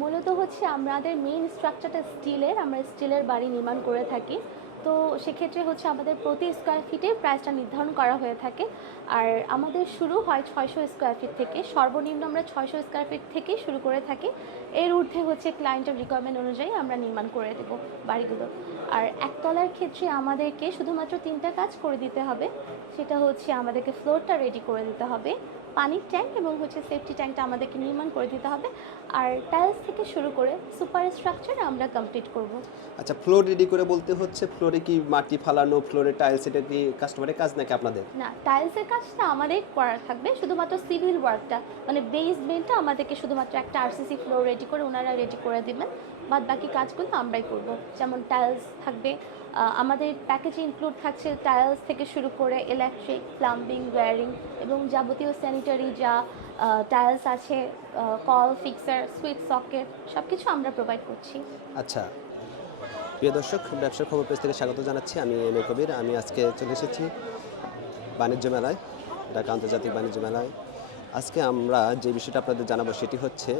মূলত হচ্ছে আমাদের মেইন স্ট্রাকচারটা স্টিলের আমরা স্টিলের বাড়ি নির্মাণ করে থাকি। তো সেক্ষেত্রে হচ্ছে আমাদের প্রতি স্কোয়ার ফিটে প্রাইসটা নির্ধারণ করা হয়ে থাকে। আর আমাদের শুরু হয় ছয়শো স্কোয়ার ফিট থেকে। সর্বনিম্ন আমরা ছয়শো স্কোয়ার ফিট থেকে শুরু করে থাকি। এর ঊর্ধ্বে হচ্ছে ক্লায়েন্টের রিকোয়ারমেন্ট অনুযায়ী আমরা নির্মাণ করে দেব বাড়িগুলো। আর একতলার ক্ষেত্রে আমাদেরকে শুধুমাত্র তিনটা কাজ করে দিতে হবে। সেটা হচ্ছে আমাদেরকে ফ্লোরটা রেডি করে দিতে হবে। পানির ট্যাঙ্ক এবং হচ্ছে সেফটি ট্যাঙ্কটা আমাদেরকে নির্মাণ করে দিতে হবে। আর টাইলস থেকে শুরু করে সুপার স্ট্রাকচার আমরা কমপ্লিট করব। আচ্ছা ফ্লোর রেডি করে বলতে হচ্ছে ফ্লোরে কি মাটি ফালানো ফ্লোরে টাইলস এটা কি কাস্টমারের কাজ নাকি আপনাদের? না টাইলসের কাজটা আমাদের করা থাকবে শুধুমাত্র সিভিল ওয়ার্কটা মানে বেসমেন্টটা আমাদেরকে শুধুমাত্র একটা আরসিসি ফ্লোর রেডি করে ওনারা রেডি করে দিবেন। বাদ বাকি কাজগুলো আমরাই করব। যেমন টাইলস থাকবে। আমাদের প্যাকেজে ইনক্লুড থাকছে টাইলস থেকে শুরু করে ইলেকট্রিক প্লাম্বিং ওয়্যারিং এবং যাবতীয় স্যানিটারি যা টাইলস আছে কল ফিক্সার সুইচ সকেট সব কিছু আমরা প্রোভাইড করছি। আচ্ছা। প্রিয় দর্শক, ব্যবসার খবর পেজ থেকে স্বাগত জানাচ্ছি। আমি এম এ কবির। আমি আজকে চলে এসেছি বাণিজ্য মেলায়, ঢাকা আন্তর্জাতিক বাণিজ্য মেলায়। আজকে আমরা যে বিষয়টা আপনাদের জানাব সেটি হচ্ছে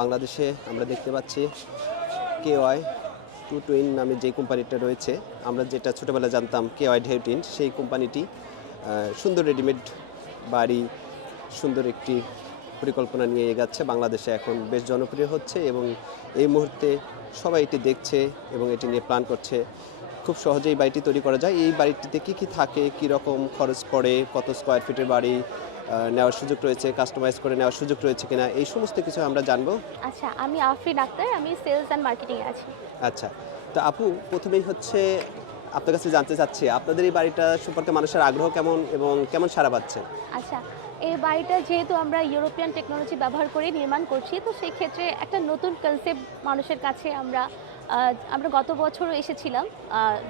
বাংলাদেশে আমরা দেখতে পাচ্ছি কে ওয়াই টু টুইন নামে যে কোম্পানিটা রয়েছে, আমরা যেটা ছোটোবেলায় জানতাম কে ওয়াই ঢেউটিন সেই কোম্পানিটি সুন্দর রেডিমেড বাড়ি, সুন্দর একটি পরিকল্পনা নিয়ে এগাচ্ছে। বাংলাদেশে এখন বেশ জনপ্রিয় হচ্ছে এবং এই মুহূর্তে সবাই এটি দেখছে এবং এটি নিয়ে প্ল্যান করছে। খুব সহজেই বাড়িটি তৈরি করা যায়। এই বাড়িটিতে কী কী থাকে কী রকম খরচ পড়ে, কত স্কোয়ার ফিটের বাড়ি নেওয়ার সুযোগ রয়েছে কাস্টমাইজ করে নেওয়ার সুযোগ রয়েছে কিনা এই সমস্ত কিছু আমরা জানব। আচ্ছা আমি আফরিন আক্তার আমি সেলস অ্যান্ড মার্কেটিংয়ে আছি। আচ্ছা তো আপু প্রথমেই হচ্ছে আপনার কাছে জানতে চাচ্ছি আপনাদের এই বাড়িটা সম্পর্কে মানুষের আগ্রহ কেমন এবং কেমন সারা পাচ্ছে আচ্ছা এই বাড়িটা যেহেতু আমরা ইউরোপিয়ান টেকনোলজি ব্যবহার করে নির্মাণ করছি তো সেই ক্ষেত্রে একটা নতুন কনসেপ্ট মানুষের কাছে আমরা আমরা গত বছরও এসেছিলাম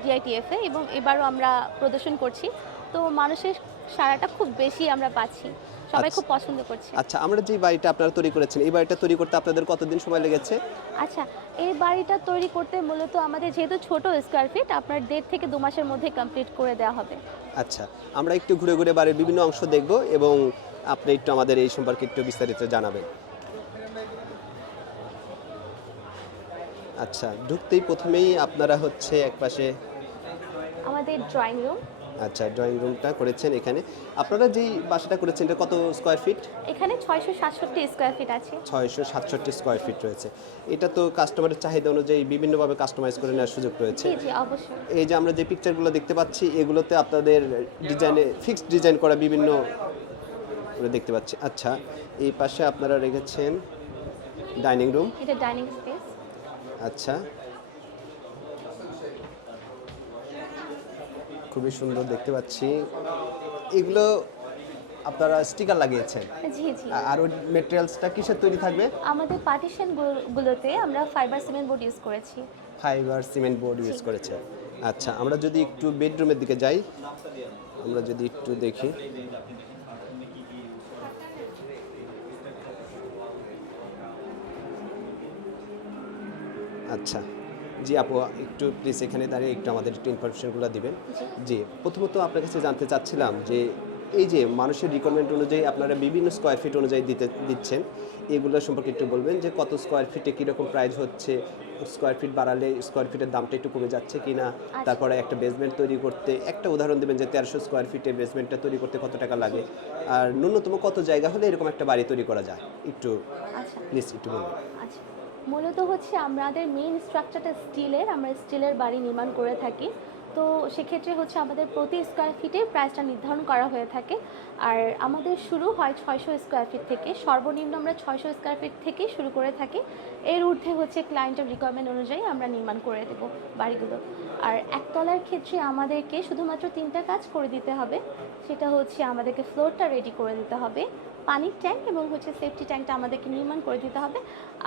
ডিআইটিএফে এবং এবারও আমরা প্রদর্শন করছি। তো মানুষের সারাটা খুব বেশি আমরা পাচ্ছি। সবাই খুব পছন্দ করছে। আচ্ছা আমরা যে বাড়িটা আপনারা তৈরি করেছেন এই বাড়িটা তৈরি করতে আপনাদের কতদিন সময় লেগেছে? আচ্ছা এই বাড়িটা তৈরি করতে মূলত আমাদের যেহেতু ছোট স্কোয়ার ফিট আপনার দেড় থেকে দু মাসের মধ্যে কমপ্লিট করে দেওয়া হবে। আচ্ছা আমরা একটু ঘুরে ঘুরে বাড়ির বিভিন্ন অংশ দেখব এবং আপনি একটু আমাদের এই সম্পর্কে একটু বিস্তারিত জানাবেন। আচ্ছা ঢুকতেই প্রথমেই আপনারা হচ্ছে একপাশে আমাদের ড্রয়িং রুম আচ্ছা ড্রয়িং রুমটা করেছেন এখানে। আপনারা যেই বাসাটা করেছেন এটা কত স্কোয়ার ফিট এখানে ছয়শো সাতষট্টি স্কোয়ার ফিট আছে। ছয়শো সাতষট্টি স্কোয়ার ফিট রয়েছে। এটা তো কাস্টমারের চাহিদা অনুযায়ী বিভিন্নভাবে কাস্টমাইজ করে নেওয়ার সুযোগ রয়েছে। জি জি অবশ্যই। এই যে আমরা যে পিকচারগুলো দেখতে পাচ্ছি এগুলোতে আপনাদের ডিজাইনে ফিক্সড ডিজাইন করা বিভিন্ন করে দেখতে পাচ্ছি। আচ্ছা এই পাশে আপনারা রেখেছেন ডাইনিং রুম এটা ডাইনিং স্পেস আচ্ছা খুবই সুন্দর দেখতে পাচ্ছি। এগুলো আপনারা স্টিকার লাগিয়েছেন? জি জি। আর ওই মেটেরিয়ালসটা কিসের তৈরি থাকবে? আমাদের পার্টিশন গুলোতে আমরা ফাইবার সিমেন্ট বোর্ড ইউজ করেছি। ফাইবার সিমেন্ট বোর্ড ইউজ করেছে। আচ্ছা আমরা যদি একটু বেডরুমের দিকে যাই আমরা যদি একটু দেখি। আচ্ছা। জি আপু একটু প্লিজ এখানে দাঁড়িয়ে একটু আমাদের একটু ইনফরমেশনগুলো দিবেন। জি প্রথমত আপনার কাছে জানতে চাচ্ছিলাম যে এই যে মানুষের রিকোয়ারমেন্ট অনুযায়ী আপনারা বিভিন্ন স্কোয়ার ফিট অনুযায়ী দিতে দিচ্ছেন এগুলো সম্পর্কে একটু বলবেন যে কত স্কোয়ার ফিটে কীরকম প্রাইস হচ্ছে স্কোয়ার ফিট বাড়ালে স্কোয়ার ফিটের দামটা একটু কমে যাচ্ছে কি না তারপরে একটা বেসমেন্ট তৈরি করতে একটা উদাহরণ দেবেন যে তেরোশো স্কোয়ার ফিটের বেসমেন্টটা তৈরি করতে কত টাকা লাগে আর ন্যূনতম কত জায়গা হলে এরকম একটা বাড়ি তৈরি করা যায় একটু আচ্ছা। প্লিজ একটু বলুন আচ্ছা। মূলত হচ্ছে আমাদের মেইন স্ট্রাকচারটা স্টিলের, আমরা স্টিলের বাড়ি নির্মাণ করে থাকি। তো সেক্ষেত্রে হচ্ছে আমাদের প্রতি স্কোয়ার ফিটে প্রাইসটা নির্ধারণ করা হয়ে থাকে। আর আমাদের শুরু হয় ছয়শো স্কোয়ার ফিট থেকে। সর্বনিম্ন আমরা ছয়শো স্কোয়ার ফিট থেকেই শুরু করে থাকি। এর ঊর্ধ্বে হচ্ছে ক্লায়েন্টের রিকোয়ারমেন্ট অনুযায়ী আমরা নির্মাণ করে দেব বাড়িগুলো। আর একতলার ক্ষেত্রে আমাদেরকে শুধুমাত্র তিনটা কাজ করে দিতে হবে। সেটা হচ্ছে আমাদেরকে ফ্লোরটা রেডি করে দিতে হবে। পানির ট্যাঙ্ক এবং হচ্ছে সেফটি ট্যাঙ্কটা আমাদেরকে নির্মাণ করে দিতে হবে।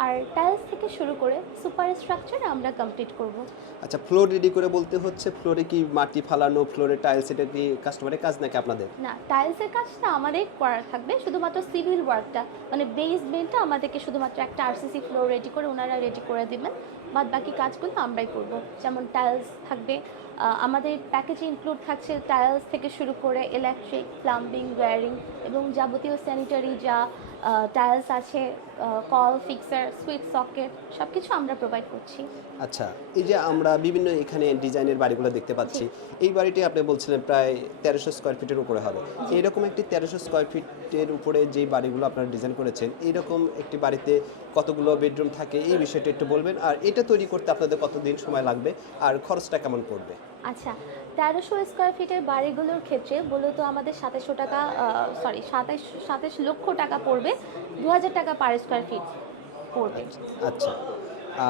আর টাইলস থেকে শুরু করে সুপার স্ট্রাকচার আমরা কমপ্লিট করব। আচ্ছা ফ্লোর রেডি করে বলতে হচ্ছে ফ্লোরে কি মাটি ফালানো ফ্লোরে টাইলস এটা কি কাস্টমারের কাজ নাকি আপনাদের? না টাইলসের কাজটা আমাদের করা থাকবে শুধুমাত্র সিভিল ওয়ার্কটা মানে বেসমেন্টটা আমাদেরকে শুধুমাত্র একটা আরসিসি ফ্লোর রেডি করে ওনারা রেডি করে দিবেন। বাদ বাকি কাজগুলো আমরাই করব। যেমন টাইলস থাকবে আমাদের প্যাকেজে ইনক্লুড থাকছে টাইলস থেকে শুরু করে ইলেকট্রিক প্লাম্বিং ওয়্যারিং এবং যাবতীয় স্যানিটারি স্যানিটারি যা টাইলস আছে কল ফিক্সার সুইচ সকেট সব কিছু আমরা প্রোভাইড করছি। আচ্ছা এই যে আমরা বিভিন্ন এখানে ডিজাইনের বাড়িগুলো দেখতে পাচ্ছি এই বাড়িটি আপনি বলছিলেন প্রায় তেরোশো স্কোয়ার ফিটের উপরে হবে। এইরকম একটি তেরোশো স্কোয়ার ফিটের উপরে যে বাড়িগুলো আপনারা ডিজাইন করেছেন এইরকম একটি বাড়িতে কতগুলো বেডরুম থাকে এই বিষয়টা একটু বলবেন। আর এটা তৈরি করতে আপনাদের কতদিন সময় লাগবে? আর খরচটা কেমন পড়বে? আচ্ছা তেরোশো স্কোয়ার ফিটের বাড়িগুলোর ক্ষেত্রে মূলত আমাদের সাতাশশো টাকা সরি সাতাশ সাতাশ লক্ষ টাকা পড়বে দু হাজার টাকা পার স্কোয়ার ফিট পড়বে। আচ্ছা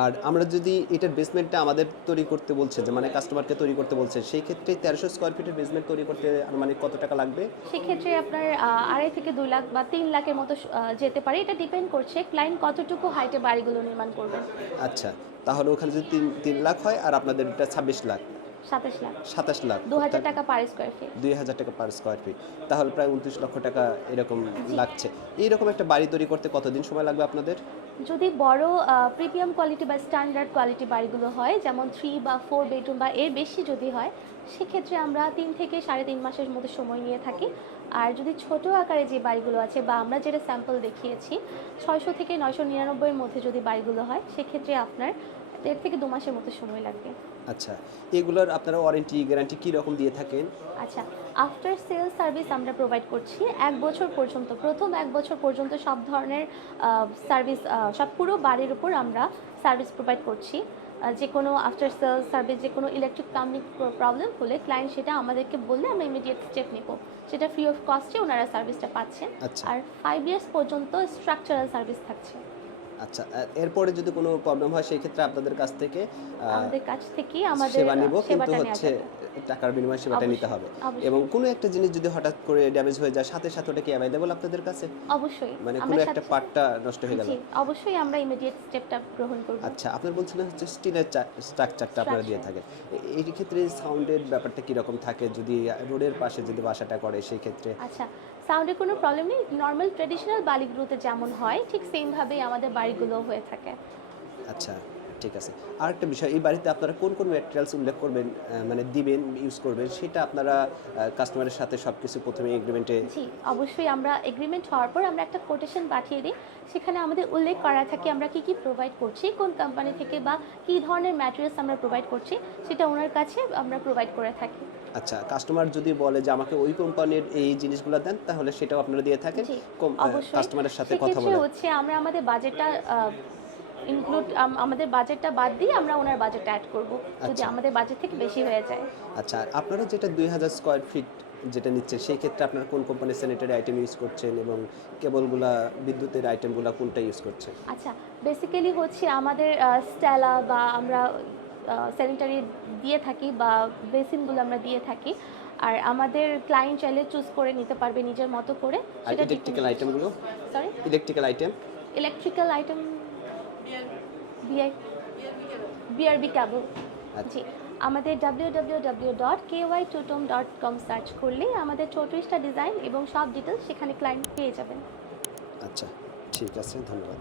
আর আমরা যদি এটার বেসমেন্টটা আমাদের তৈরি করতে বলছে যে মানে কাস্টমারকে তৈরি করতে বলছে সেই ক্ষেত্রে তেরোশো স্কোয়ার ফিটের বেসমেন্ট তৈরি করতে মানে কত টাকা লাগবে? সেক্ষেত্রে আপনার আড়াই থেকে দুই লাখ বা তিন লাখের মতো যেতে পারে। এটা ডিপেন্ড করছে ক্লায়েন্ট কতটুকু হাইটে বাড়িগুলো নির্মাণ করবেন আচ্ছা তাহলে ওখানে যদি তিন তিন লাখ হয় আর আপনাদের এটা ছাব্বিশ লাখ। সাতাশ লাখ। সাতাশ লাখ। দু হাজার টাকা পার স্কোয়ার ফিট দুই হাজার টাকা পার স্কোয়ার ফিট তাহলে প্রায় উনত্রিশ লক্ষ টাকা এরকম লাগছে। এইরকম একটা বাড়ি তৈরি করতে কতদিন সময় লাগবে আপনাদের? যদি বড় প্রিমিয়াম কোয়ালিটি বা স্ট্যান্ডার্ড কোয়ালিটি বাড়িগুলো হয় যেমন থ্রি বা ফোর বেডরুম বা এর বেশি যদি হয় সেক্ষেত্রে আমরা তিন থেকে সাড়ে তিন মাসের মতো সময় নিয়ে থাকি। আর যদি ছোট আকারে যে বাড়িগুলো আছে বা আমরা যেটা স্যাম্পল দেখিয়েছি ছয়শো থেকে নয়শো নিরানব্বইয়ের মধ্যে যদি বাড়িগুলো হয় সেক্ষেত্রে আপনার দেড় থেকে দু মাসের মতো সময় লাগবে। আচ্ছা এগুলোর আপনারা ওয়ারেন্টি গ্যারান্টি কী রকম দিয়ে থাকেন? আচ্ছা আফটার সেল সার্ভিস আমরা প্রোভাইড করছি এক বছর পর্যন্ত প্রথম এক বছর পর্যন্ত সব ধরনের সার্ভিস সব পুরো বাড়ির উপর আমরা সার্ভিস প্রোভাইড করছি। যে কোনো আফটার সেল সার্ভিস যে কোনো ইলেকট্রিক কামনিক প্রবলেম হলে ক্লায়েন্ট সেটা আমাদেরকে বললে আমরা ইমিডিয়েট স্টেপ নেব। সেটা ফ্রি অফ কস্টে ওনারা সার্ভিসটা পাচ্ছেন। আচ্ছা। আর ফাইভ ইয়ার্স পর্যন্ত স্ট্রাকচারাল সার্ভিস থাকছে। আচ্ছা এরপরে যদি কোনো প্রবলেম হয় সেই ক্ষেত্রে আপনাদের কাছ থেকে আমাদের কাছ থেকেই আমাদের সেবা নিব কিন্তু হচ্ছে টাকার বিনিময়ে সেবাটা নিতে হবে। এবং কোনো একটা জিনিস যদি হঠাৎ করে ড্যামেজ হয়ে যায় সাথে সাথে ওটা কি অ্যাভেলেবল আপনাদের কাছে? অবশ্যই মানে কোনো একটা পার্টটা নষ্ট হয়ে গেল। অবশ্যই আমরা ইমিডিয়েট স্টেপটা গ্রহণ করব। আচ্ছা আপনার বলছিলেন হচ্ছে স্টিলের স্ট্রাকচারটা আপনারা দিয়ে থাকেন এ- এই ক্ষেত্রে সাউন্ডের ব্যাপারটা কীরকম থাকে? যদি রোডের পাশে যদি বাসাটা করে সেই ক্ষেত্রে আচ্ছা সাউন্ডের কোনো প্রবলেম নেই। নর্মাল ট্রেডিশনাল বাড়িগুলোতে যেমন হয়, ঠিক সেমভাবেই আমাদের বাড়িগুলো হয়ে থাকে। আচ্ছা। ঠিক আছে। আর একটা বিষয় এই বাড়িতে আপনারা কোন কোন ম্যাটেরিয়ালস উল্লেখ করবেন মানে দিবেন ইউজ করবেন সেটা আপনারা কাস্টমারের সাথে সব কিছু প্রথমে এগ্রিমেন্টে জি অবশ্যই আমরা এগ্রিমেন্ট হওয়ার পর আমরা একটা কোটেশন পাঠিয়ে দিই। সেখানে আমাদের উল্লেখ করা থাকে আমরা কি কি প্রোভাইড করছি কোন কোম্পানি থেকে বা কি ধরনের ম্যাটেরিয়ালস আমরা প্রোভাইড করছি সেটা ওনার কাছে আমরা প্রোভাইড করে থাকি। আচ্ছা কাস্টমার যদি বলে যে আমাকে ওই কোম্পানির এই জিনিসগুলো দেন তাহলে সেটাও আপনারা দিয়ে থাকেন। কাস্টমারের সাথে কথা বলে হচ্ছে আমরা আমাদের বাজেটটা ইনক্লুড আমাদের বাজেটটা বাদ দিয়ে আমরা ওনার বাজেটটা অ্যাড করব যদি আচ্ছা। আমাদের বাজেট থেকে বেশি হয়ে যায়। আচ্ছা আপনারা যেটা দুই হাজার স্কোয়ার ফিট যেটা নিচ্ছেন সেই ক্ষেত্রে আপনারা কোন কোম্পানির স্যানিটারি আইটেম ইউজ করছেন এবং কেবলগুলা বিদ্যুতের আইটেমগুলো কোনটা ইউজ করছেন? আচ্ছা বেসিক্যালি হচ্ছে আমাদের স্টেলা বা আমরা স্যানিটারি দিয়ে থাকি বা বেসিনগুলো আমরা দিয়ে থাকি আর আমাদের ক্লায়েন্ট চাইলে চুজ করে নিতে পারবে নিজের মতো করে আর ইলেকট্রিক্যাল আইটেমগুলো sorry electrical item electrical item BRB cable আচ্ছা। জি আমাদের W W W dot K Y টুটম dot com search করলে আমাদের চৌত্রিশটা ডিজাইন এবং সব ডিটেলস সেখানে ক্লায়েন্ট পেয়ে যাবেন। আচ্ছা ঠিক আছে ধন্যবাদ।